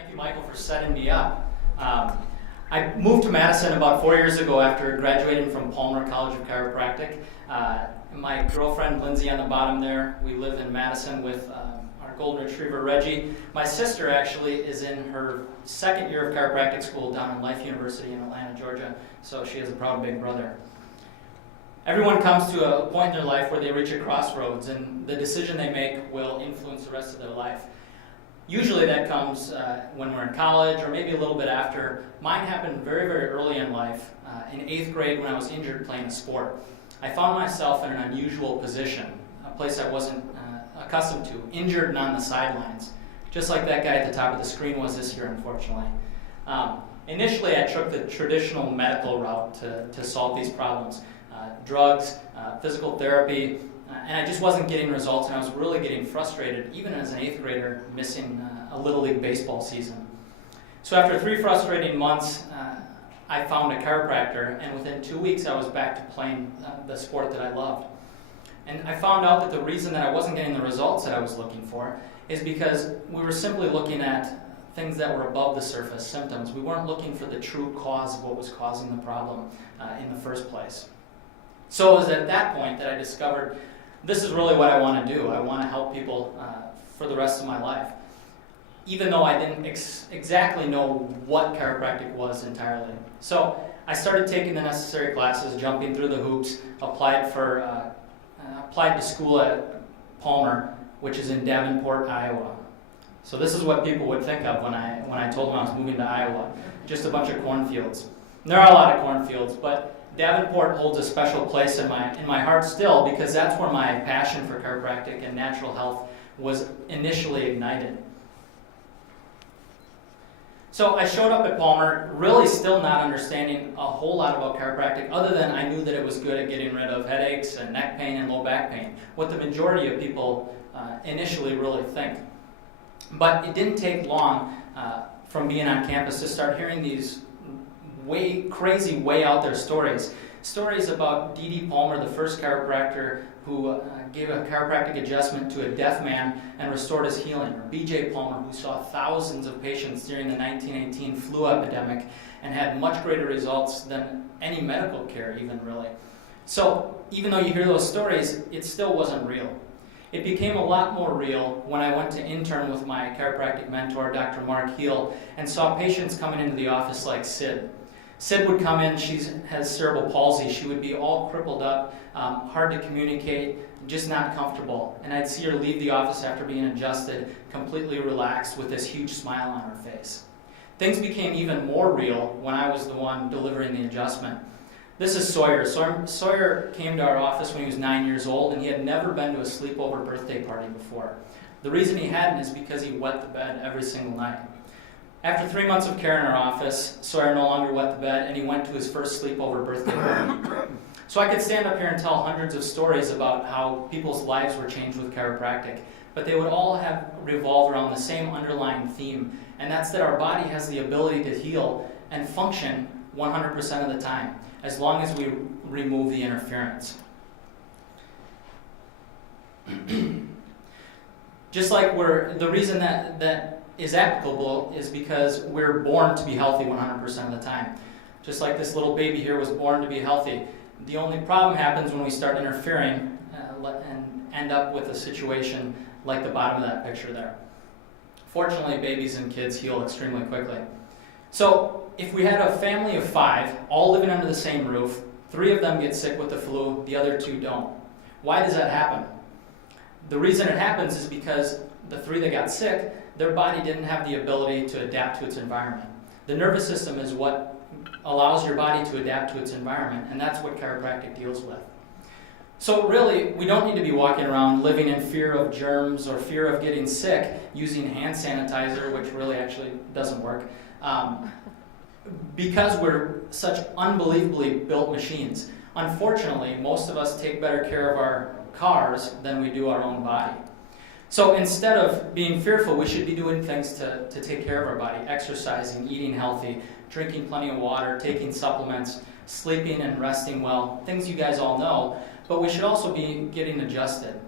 Thank you, Michael, for setting me up. I moved to Madison about 4 years ago after graduating from Palmer College of Chiropractic. My girlfriend, Lindsay, on the bottom there, we live in Madison with our golden retriever, Reggie. My sister actually is in her second year of chiropractic school down in Life University in Atlanta, Georgia, so she has a proud big brother. Everyone comes to a point in their life where they reach a crossroads, and the decision they make will influence the rest of their life. Usually that comes when we're in college or maybe a little bit after. Mine happened very, very early in life. In 8th grade when I was injured playing a sport. I found myself in an unusual position, a place I wasn't accustomed to, injured and on the sidelines, just like that guy at the top of the screen was this year, unfortunately. Initially, I took the traditional medical route to solve these problems. Drugs, physical therapy, and I just wasn't getting results, and I was really getting frustrated, even as an 8th grader, missing a Little League baseball season. So after 3 frustrating months, I found a chiropractor, and within 2 weeks I was back to playing the sport that I loved. And I found out that the reason that I wasn't getting the results that I was looking for is because we were simply looking at things that were above the surface, symptoms. We weren't looking for the true cause of what was causing the problem in the first place. So it was at that point that I discovered this is really what I want to do. I want to help people for the rest of my life. Even though I didn't exactly know what chiropractic was entirely. So I started taking the necessary classes, jumping through the hoops, applied to school at Palmer, which is in Davenport, Iowa. So this is what people would think of when I told them I was moving to Iowa. Just a bunch of cornfields. And there are a lot of cornfields, but Davenport holds a special place in my heart still, because that's where my passion for chiropractic and natural health was initially ignited. So I showed up at Palmer, really still not understanding a whole lot about chiropractic, other than I knew that it was good at getting rid of headaches and neck pain and low back pain, what the majority of people initially really think. But it didn't take long from being on campus to start hearing these crazy, way out there stories. Stories about D.D. Palmer, the first chiropractor who gave a chiropractic adjustment to a deaf man and restored his healing. Or B.J. Palmer, who saw thousands of patients during the 1918 flu epidemic and had much greater results than any medical care even, really. So even though you hear those stories, it still wasn't real. It became a lot more real when I went to intern with my chiropractic mentor, Dr. Mark Heel, and saw patients coming into the office like Sid. Sid would come in, she has cerebral palsy. She would be all crippled up, hard to communicate, just not comfortable. And I'd see her leave the office after being adjusted, completely relaxed with this huge smile on her face. Things became even more real when I was the one delivering the adjustment. This is Sawyer. Sawyer came to our office when he was 9 years old, and he had never been to a sleepover birthday party before. The reason he hadn't is because he wet the bed every single night. After 3 months of care in our office, Sawyer no longer wet the bed, and he went to his first sleepover birthday party. So I could stand up here and tell hundreds of stories about how people's lives were changed with chiropractic, but they would all have revolved around the same underlying theme, and that's that our body has the ability to heal and function 100% of the time, as long as we remove the interference. Just like the reason that is applicable is because we're born to be healthy 100% of the time. Just like this little baby here was born to be healthy. The only problem happens when we start interfering and end up with a situation like the bottom of that picture there. Fortunately, babies and kids heal extremely quickly. So if we had a family of 5, all living under the same roof, 3 of them get sick with the flu, the other 2 don't. Why does that happen? The reason it happens is because the 3 that got sick, their body didn't have the ability to adapt to its environment. The nervous system is what allows your body to adapt to its environment, and that's what chiropractic deals with. So really, we don't need to be walking around living in fear of germs or fear of getting sick using hand sanitizer, which really actually doesn't work, because we're such unbelievably built machines. Unfortunately, most of us take better care of our cars than we do our own body. So instead of being fearful, we should be doing things to take care of our body, exercising, eating healthy, drinking plenty of water, taking supplements, sleeping and resting well, things you guys all know, but we should also be getting adjusted.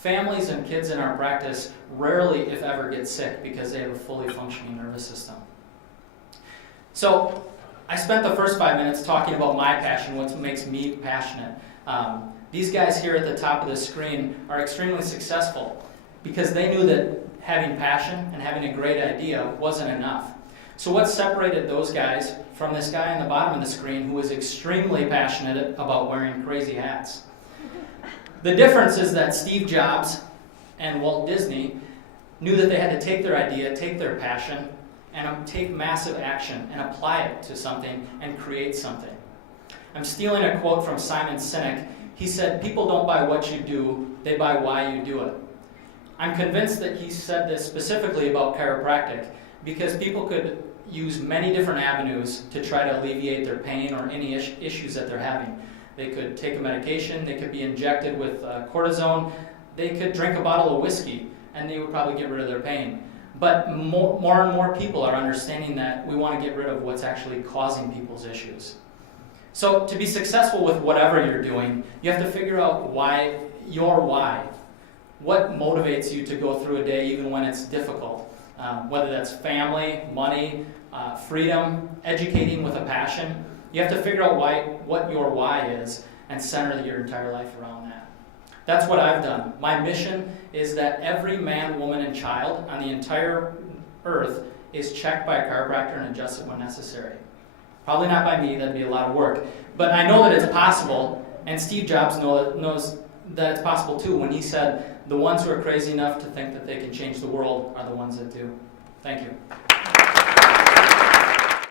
Families and kids in our practice rarely, if ever, get sick because they have a fully functioning nervous system. So I spent the first 5 minutes talking about my passion, what makes me passionate. These guys here at the top of the screen are extremely successful because they knew that having passion and having a great idea wasn't enough. So what separated those guys from this guy on the bottom of the screen who was extremely passionate about wearing crazy hats? The difference is that Steve Jobs and Walt Disney knew that they had to take their idea, take their passion, and take massive action and apply it to something and create something. I'm stealing a quote from Simon Sinek. He said, "People don't buy what you do, they buy why you do it." I'm convinced that he said this specifically about chiropractic because people could use many different avenues to try to alleviate their pain or any issues that they're having. They could take a medication, they could be injected with cortisone, they could drink a bottle of whiskey, and they would probably get rid of their pain. But more and more people are understanding that we want to get rid of what's actually causing people's issues. So to be successful with whatever you're doing, you have to figure out your why. What motivates you to go through a day even when it's difficult? Whether that's family, money, freedom, educating with a passion. You have to figure out what your why is and center your entire life around that. That's what I've done. My mission is that every man, woman, and child on the entire earth is checked by a chiropractor and adjusted when necessary. Probably not by me, that'd be a lot of work. But I know that it's possible, and Steve Jobs knows that it's possible too when he said, "The ones who are crazy enough to think that they can change the world are the ones that do." Thank you.